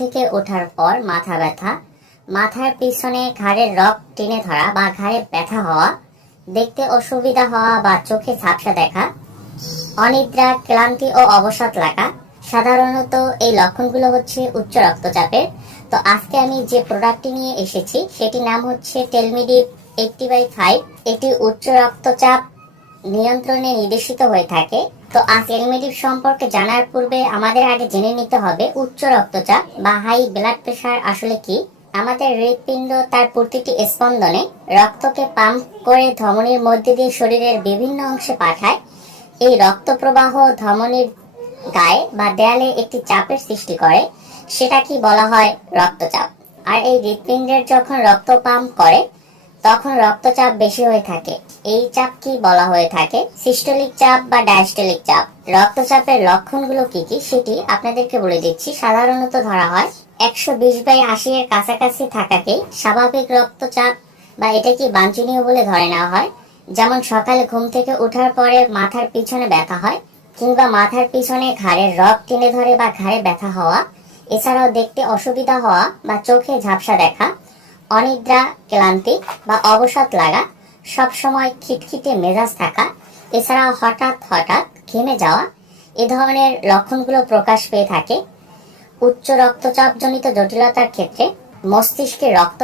থেকে ওঠার পর মাথা ব্যথা, মাথার পিছনে ঘাড়ের রক টেনে ধরা বা ঘাড়ে ব্যথা হওয়া, দেখতে অসুবিধা হওয়া বা চোখে ঝাপসা দেখা, অনিদ্রা, ক্লান্তি ও অবসাদ লাগা, সাধারণত এই লক্ষণগুলো হচ্ছে উচ্চ রক্তচাপের। তো আজকে আমি যে প্রোডাক্টটি নিয়ে এসেছি, সেটির নাম হচ্ছে টেলমিডিপ এইটটি বাই ফাইভ এটি উচ্চ রক্তচাপ নিয়ন্ত্রণে নির্দেশিত হয়ে থাকে। তো আজ টেলমিডিপ সম্পর্কে জানার পূর্বে আমাদের আগে জেনে নিতে হবে, উচ্চ রক্তচাপ বা হাই ব্লাড প্রেশার আসলে কি? আমাদের হৃৎপিণ্ড তার প্রতিটি স্পন্দনে রক্তকে পাম্প করে ধমনির মধ্যে দিয়ে শরীরের বিভিন্ন অংশে পাঠায়। এই রক্ত প্রবাহ ধমনির গায়ে বা দেয়ালে একটি চাপের সৃষ্টি করে, সেটা কি বলা হয় রক্তচাপ। আর এই হৃৎপিণ্ডের যখন রক্ত পাম্প করে তখন রক্তচাপ বেশি হয়ে থাকে। এই চাপ কি বলা হয়ে থাকে? সিস্টোলিক চাপ বা ডায়াস্টোলিক চাপ। রক্তচাপের লক্ষণগুলো কি কি? সেটি আপনাদেরকে বলে দিচ্ছি। সাধারণত ধরা হয় একশো বিশ বাই আশি এর কাছাকাছি থাকাকে স্বাভাবিক রক্তচাপ বা এটা কি বাঞ্ছনীয় বলে ধরে নেওয়া হয়। যেমন সকালে ঘুম থেকে ওঠার পরে মাথার পিছনে ব্যথা হয় কিংবা মাথার পিছনে ঘাড়ের রক টেনে ধরে বা ঘাড়ে ব্যথা হওয়া। এছাড়াও দেখতে অসুবিধা হওয়া বা চোখে ঝাপসা দেখা। অনিদ্রা, ক্লান্তি বা অবসাদ লাগা, সবসময় খিটখিটে মেজাজ থাকা, এছাড়া হঠাৎ হঠাৎ ঘেমে যাওয়া, এ ধরনের লক্ষণগুলো প্রকাশ পেয়ে থাকে। উচ্চ রক্তচাপজনিত জটিলতার ক্ষেত্রে মস্তিষ্কে রক্ত